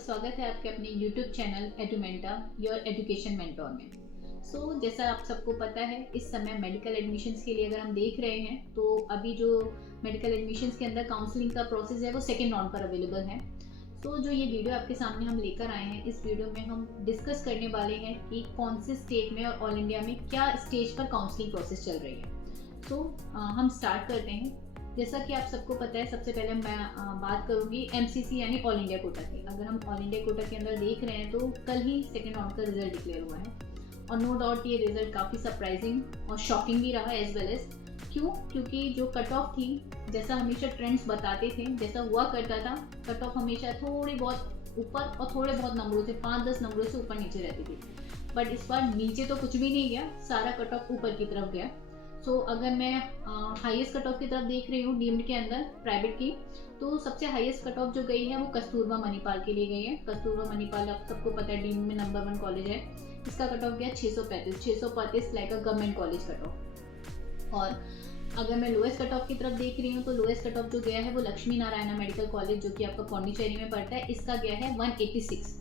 स्वागत है आपके अपने YouTube channel Edumenta your education mentor में। जैसा आप सबको पता है, इस समय मेडिकल एडमिशन्स के लिए अगर हम देख रहे हैं तो अभी जो मेडिकल एडमिशन्स के अंदर काउंसलिंग का प्रोसेस है वो सेकेंड राउंड पर अवेलेबल है। जो ये वीडियो आपके सामने हम लेकर आए हैं, इस वीडियो में हम डिस्कस करने वाले हैं कि कौन से स्टेट में और ऑल इंडिया में क्या स्टेज पर काउंसलिंग प्रोसेस चल रही है। हम स्टार्ट करते हैं। जैसा कि आप सबको पता है, सबसे पहले मैं बात करूंगी MCC यानी ऑल इंडिया कोटा की। अगर हम ऑल इंडिया कोटा के अंदर देख रहे हैं तो कल ही सेकेंड राउंड का रिजल्ट डिक्लेयर हुआ है और नो डाउट ये रिजल्ट काफ़ी सरप्राइजिंग और शॉकिंग भी रहा एज वेल एज। क्यों? क्योंकि जो कट ऑफ थी, जैसा हमेशा ट्रेंड्स बताते थे, जैसा हुआ करता था, कट ऑफ हमेशा थोड़ी बहुत ऊपर और थोड़े बहुत नंबरों से 5-10 नंबरों से ऊपर नीचे रहती थी। बट इस बार नीचे तो कुछ भी नहीं गया, सारा कट ऑफ ऊपर की तरफ गया। अगर मैं हाईएस्ट कट ऑफ की तरफ देख रही हूँ डीम्ड के अंदर प्राइवेट की, तो सबसे हाईएस्ट कट ऑफ जो गई है वो कस्तूरबा मणिपाल के लिए गई है। कस्तूरबा मणिपाल आप सबको पता है डीम्ड में नंबर 1 कॉलेज है। इसका कट ऑफ गया 635 like a government college cut off. और अगर मैं लोएस्ट कट ऑफ की तरफ देख रही हूँ तो लोएस्ट कट ऑफ जो गया है वो लक्ष्मी नारायणा मेडिकल कॉलेज, जो कि आपका पौंडीचेरी में पड़ता है, इसका गया है 186।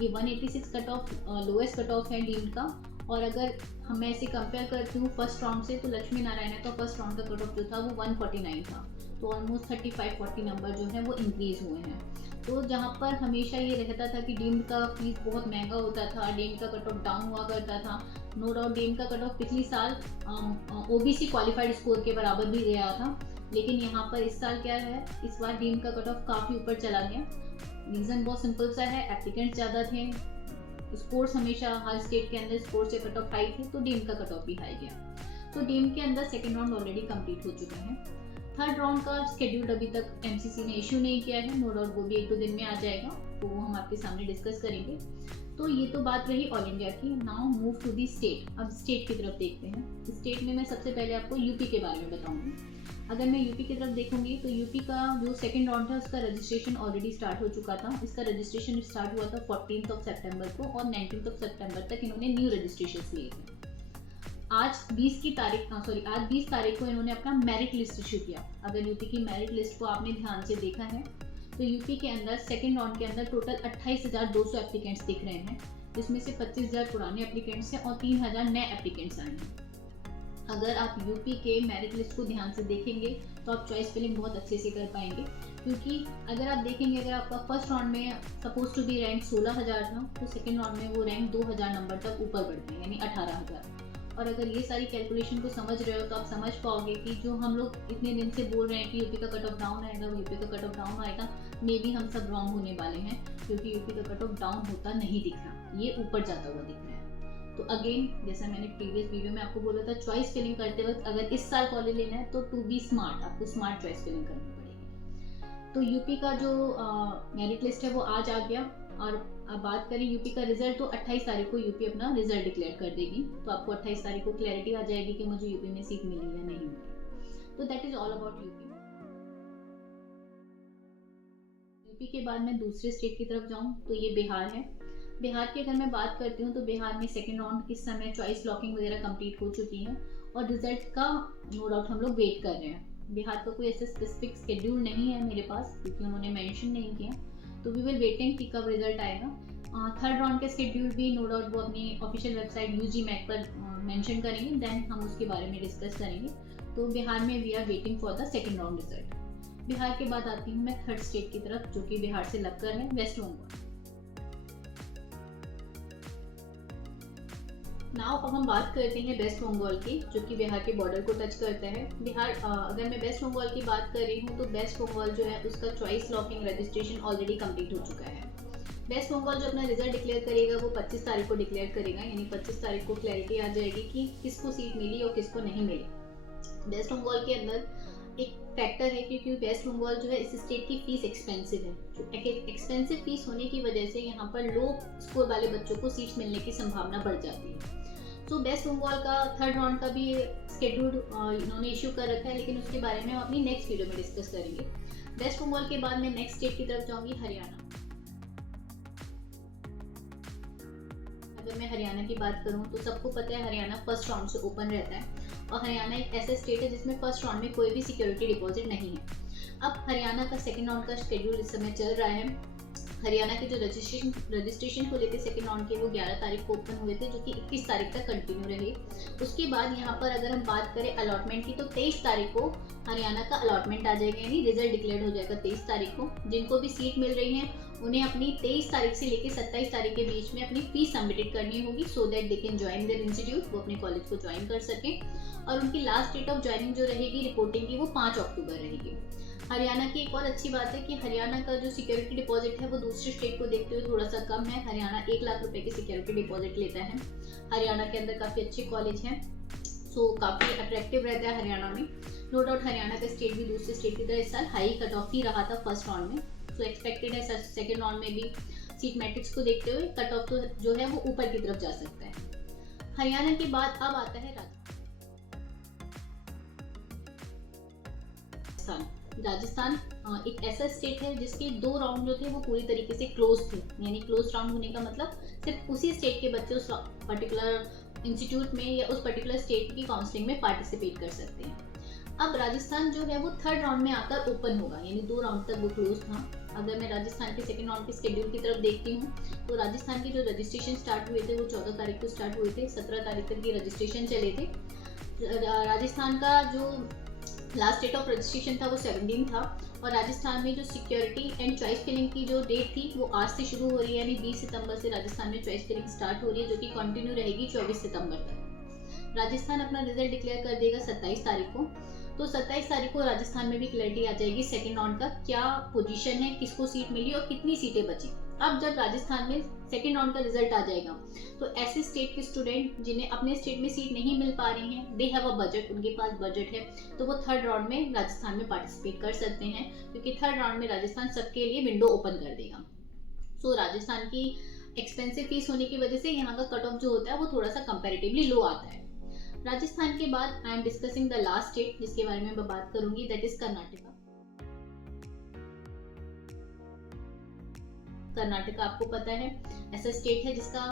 ये 186 cut off lowest cut off है डीम्ड का। और अगर मैं इसे कंपेयर करती हूँ फर्स्ट राउंड से, तो लक्ष्मी नारायणा का फर्स्ट राउंड का कट ऑफ जो था वो 149 था। तो ऑलमोस्ट 35-40 नंबर जो है वो इंक्रीज हुए हैं। तो जहाँ पर हमेशा ये रहता था कि डीम्ड का फीस बहुत महंगा होता था, डीम्ड का कट ऑफ डाउन हुआ करता था, नो डाउट डीम्ड का कट ऑफ पिछली साल OBC क्वालिफाइड स्कोर के बराबर भी गया था। लेकिन यहाँ पर इस साल क्या है, इस बार डीम्ड का कट ऑफ काफ़ी ऊपर चला गया। रीज़न बहुत सिंपल सा है, एप्लीकेंट्स ज़्यादा थे, स्पोर्ट्स हमेशा हर स्टेट के अंदर स्पोर्ट्स से कट ऑफ हाई थी, तो डीम्ड का कट ऑफ भी हाई गया। तो डीम्ड के अंदर सेकेंड राउंड ऑलरेडी कंप्लीट हो चुका है। थर्ड राउंड का शेड्यूल अभी तक MCC ने इशू नहीं किया है, नो डाउट वो भी 1-2 दिन में आ जाएगा, तो वो हम आपके सामने डिस्कस करेंगे। तो ये तो बात रही ऑल इंडिया की। Now move to the state. अब स्टेट की तरफ देखते हैं। स्टेट में मैं सबसे पहले आपको यूपी के बारे में बताऊंगी। अगर मैं यूपी की तरफ देखूंगी तो यूपी का जो सेकेंड राउंड था उसका रजिस्ट्रेशन ऑलरेडी स्टार्ट हो चुका था। इसका रजिस्ट्रेशन स्टार्ट हुआ था 14 सितंबर को और 19 सितंबर तक इन्होंने न्यू रजिस्ट्रेशन लिए थे। आज 20 तारीख को इन्होंने अपना मेरिट लिस्ट इशू किया। अगर यूपी की मेरिट लिस्ट को आपने ध्यान से देखा है तो यूपी के अंदर सेकेंड राउंड के अंदर टोटल 28,200 एप्लीकेंट्स दिख रहे हैं, जिसमें से 25,000 पुराने एप्लीकेंट्स हैं और 3,000 नए एप्लीकेंट्स आए हैं। अगर आप यूपी के मेरिट लिस्ट को ध्यान से देखेंगे तो आप चॉइस फिलिंग बहुत अच्छे से कर पाएंगे। क्योंकि अगर आप देखेंगे, अगर आपका फर्स्ट राउंड में सपोज टू बी रैंक 16,000 था, तो सेकेंड राउंड में वो रैंक 2,000 नंबर तक ऊपर बढ़ते हैं, यानी 18,000। और अगर ये सारी कैलकुलेशन को समझ रहे हो तो आप समझ पाओगे कि जो हम लोग इतने दिन से बोल रहे हैं कि यूपी का कट ऑफ डाउन आएगा, यूपी का कट ऑफ डाउन आएगा, मे बी हम सब रॉन्ग होने वाले हैं। क्योंकि यूपी का कट ऑफ डाउन होता नहीं दिख रहा, ये ऊपर जाता हुआ दिख रहा है। तो अगेन, जैसा मैंने प्रीवियस वीडियो में आपको बोला था, चॉइस फिलिंग करते वक्त अगर इस साल कॉलेज लेना है तो टू बी स्मार्ट, आपको स्मार्ट चॉइस फिलिंग करनी पड़ेगी। तो यूपी का जो मेरिट लिस्ट है वो आज आ गया। और अब बात करें यूपी का रिजल्ट, तो 28 तारीख को यूपी अपना रिजल्ट डिक्लेयर कर देगी। तो आपको 28 तारीख को क्लैरिटी आ जाएगी कि मुझे यूपी में सीट मिली या नहीं मिली। तो that is all about UP. UP के बाद मैं दूसरे स्टेट की तरफ जाऊं तो ये बिहार है। बिहार की अगर मैं बात करती हूँ तो बिहार में सेकेंड राउंड इस समय चॉइस लॉकिंग वगैरह कंप्लीट हो चुकी है और रिजल्ट का नो डाउट हम लोग वेट कर रहे हैं। बिहार का कोई ऐसा स्पेसिफिक शेड्यूल नहीं है मेरे पास, क्योंकि उन्होंने मेंशन नहीं किया, तो वी विल वेटिंग कि कब रिजल्ट आएगा। थर्ड राउंड का शेड्यूल भी नो डाउट वो अपनी ऑफिशियल वेबसाइट UGMAC पर मेंशन करेंगे, देन हम उसके बारे में डिस्कस करेंगे। तो बिहार में we are waiting for the second round result. Bihar के बाद आती हूँ मैं थर्ड स्टेट की तरफ, जो कि बिहार से लगकर है, वेस्ट बंगाल। नाउ अब हम बात करते हैं वेस्ट बंगाल की, जो कि बिहार के बॉर्डर को टच करता है। बिहार, अगर मैं वेस्ट बंगाल की बात कर रही हूँ तो वेस्ट बंगाल जो है उसका choice locking registration already complete हो चुका है। वेस्ट बंगाल जो अपना रिजल्ट डिक्लेयर करेगा वो 25 तारीख को डिक्लेयर करेगा, यानी 25 तारीख को क्लैरिटी आ जाएगी कि किसको सीट मिली और किसको नहीं मिली। वेस्ट बंगाल के अंदर एक फैक्टर है क्योंकि वेस्ट बंगाल जो है इस स्टेट की फीस एक्सपेंसिव है। जो एक्सपेंसिव फीस होने की वजह से यहाँ पर लो स्कोर वाले बच्चों को सीट्स मिलने की संभावना बढ़ जाती है। तो वेस्ट बंगाल का थर्ड राउंड का भी शेड्यूल इन्होंने इशू कर रखा है, लेकिन उसके बारे में हम अपनी नेक्स्ट वीडियो में डिस्कस करेंगे। वेस्ट बंगाल के बाद मैं नेक्स्ट स्टेट की तरफ जाऊंगी, हरियाणा। अगर मैं हरियाणा की बात करूं तो सबको पता है हरियाणा फर्स्ट राउंड से ओपन रहता है और हरियाणा एक ऐसा स्टेट है जिसमें फर्स्ट राउंड में कोई भी सिक्योरिटी डिपॉजिट नहीं है। अब हरियाणा का सेकेंड राउंड का शेड्यूल इस समय चल रहा है। हरियाणा के जो रजिस्ट्रेशन को लेकर सेकेंड राउंड के वो 11 तारीख को ओपन हुए थे, जो कि 21 तारीख तक कंटिन्यू रहे। उसके बाद यहाँ पर अगर हम बात करें अलॉटमेंट की, तो 23 तारीख को हरियाणा का अलॉटमेंट आ जाएगा, यानी रिजल्ट डिक्लेयर हो जाएगा 23 तारीख को। जिनको भी सीट मिल रही है उन्हें अपनी 23 तारीख से लेकर 27 तारीख के बीच में अपनी फीस सबमिटेड करनी होगी, so that they can join their institute, वो अपने कॉलेज को ज्वाइन कर सकें। और उनकी लास्ट डेट ऑफ ज्वाइनिंग जो रहेगी रिपोर्टिंग की, वो 5 अक्टूबर रहेगी। हरियाणा की एक और अच्छी बात है कि हरियाणा का जो सिक्योरिटी डिपॉजिट है वो दूसरे स्टेट को देखते हुए थोड़ा सा कम है। हरियाणा 1 लाख रुपए की सिक्योरिटी डिपॉजिट लेता है। हरियाणा के अंदर काफ़ी अच्छे कॉलेज हैं, सो काफ़ी अट्रैक्टिव रहता है हरियाणा में। नो डाउट हरियाणा का स्टेट भी दूसरे स्टेट की तरह इस साल हाई कट ऑफ ही रहा था फर्स्ट राउंड में, सो एक्सपेक्टेड है सेकेंड राउंड में भी सीट मैट्रिक्स को देखते हुए कट ऑफ जो है वो ऊपर की तरफ जा सकता है। हरियाणा के बाद अब आता है राजस्थान एक ऐसा स्टेट है जिसके 2 राउंड जो थे वो पूरी तरीके से क्लोज थे, यानी क्लोज राउंड होने का मतलब सिर्फ उसी स्टेट के बच्चे उस पर्टिकुलर इंस्टीट्यूट में या उस पर्टिकुलर स्टेट की काउंसलिंग में पार्टिसिपेट कर सकते हैं। अब राजस्थान जो है वो थर्ड राउंड में आकर ओपन होगा, यानी 2 राउंड तक वो क्लोज था। अगर मैं राजस्थान के सेकेंड राउंड के शेड्यूल की तरफ देखती हूँ, तो राजस्थान के जो रजिस्ट्रेशन स्टार्ट हुए थे वो 14 तारीख को स्टार्ट हुए थे, 17 तारीख तक ये रजिस्ट्रेशन चले थे। राजस्थान का जो लास्ट डेट ऑफ रजिस्ट्रेशन था वो 17 था, और राजस्थान में जो सिक्योरिटी एंड चॉइस फिलिंग की जो डेट थी वो आज से शुरू हो रही है, यानी 20 सितंबर से राजस्थान में चॉइस फिलिंग स्टार्ट हो रही है, जो कि कंटिन्यू रहेगी 24 सितंबर तक। राजस्थान अपना रिजल्ट डिक्लेयर कर देगा 27 तारीख को, तो 27 तारीख को राजस्थान में भी क्लैरिटी आ जाएगी सेकेंड राउंड का क्या पोजीशन है, किसको सीट मिली और कितनी सीटें बची। अब जब राजस्थान में सेकेंड राउंड का रिजल्ट आ जाएगा, तो ऐसे स्टेट के स्टूडेंट जिन्हें अपने स्टेट में सीट नहीं मिल पा रही हैं, दे हैव अ बजट, उनके पास बजट है, तो वो थर्ड राउंड में राजस्थान में पार्टिसिपेट कर सकते हैं, क्योंकि थर्ड राउंड में राजस्थान सबके लिए विंडो ओपन कर देगा। सो राजस्थान की एक्सपेंसिव फीस होने की वजह से यहाँ का कट ऑफ जो होता है वो थोड़ा सा कंपेरेटिवली लो आता है। राजस्थान के बाद I am discussing the last state जिसके बारे में मैं बात करूंगी, दैट इज कर्नाटका। कर्नाटका आपको पता है ऐसा स्टेट है जिसका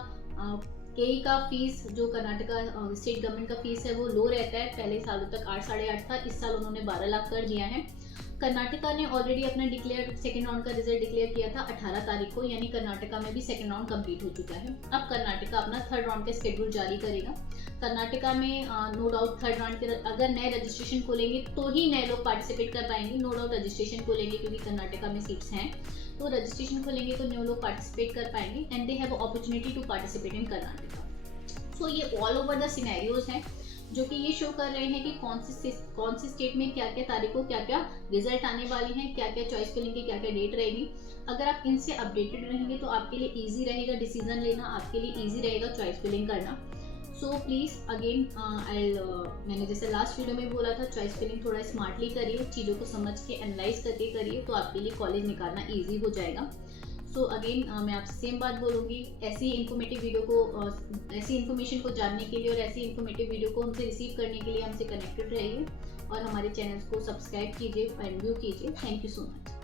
केई का फीस, जो कर्नाटका स्टेट गवर्नमेंट का फीस है वो लो रहता है। पहले सालों तक 8 साढ़े 8 था, इस साल उन्होंने 12 लाख कर दिया है। कर्नाटका ने ऑलरेडी अपना सेकेंड राउंड का रिजल्ट डिक्लेयर किया था 18 तारीख को, यानी कर्नाटका में भी सेकेंड राउंड कंप्लीट हो चुका है। अब कर्नाटका अपना थर्ड राउंड का शेड्यूल जारी करेगा। कर्नाटका में नो डाउट थर्ड राउंड के अगर नए रजिस्ट्रेशन खोलेंगे तो ही नए लोग पार्टिसिपेट कर पाएंगे। नो डाउट रजिस्ट्रेशन खोलेंगे क्योंकि कर्नाटका में सीट्स हैं, तो रजिस्ट्रेशन खोलेंगे तो नए लोग पार्टिसिपेट कर पाएंगे and they have opportunity to participate in Karnataka. So ये ऑल ओवर द सिनेरियोज हैं जो कि ये शो कर रहे हैं कि कौन सी स्टेट में क्या क्या तारीख को क्या क्या रिजल्ट आने वाले हैं, क्या क्या चॉइस फिलिंग की क्या क्या डेट रहेगी। अगर आप इनसे अपडेटेड रहेंगे तो आपके लिए इजी रहेगा डिसीजन लेना, आपके लिए इजी रहेगा चॉइस फिलिंग करना। सो प्लीज़ अगेन मैंने जैसे लास्ट वीडियो में बोला था, चॉइस फिलिंग थोड़ा स्मार्टली करिए, चीज़ों को समझ के एनालाइज करके करिए, तो आपके लिए कॉलेज निकालना ईजी हो जाएगा। सो अगेन मैं आपसे सेम बात बोलूँगी, ऐसी इन्फॉर्मेटिव वीडियो को ऐसी इन्फॉर्मेशन को जानने के लिए और ऐसी इन्फॉर्मेटिव वीडियो को हमसे रिसीव करने के लिए हमसे कनेक्टेड रहिए और हमारे चैनल्स को सब्सक्राइब कीजिए और व्यू कीजिए। Thank you so much.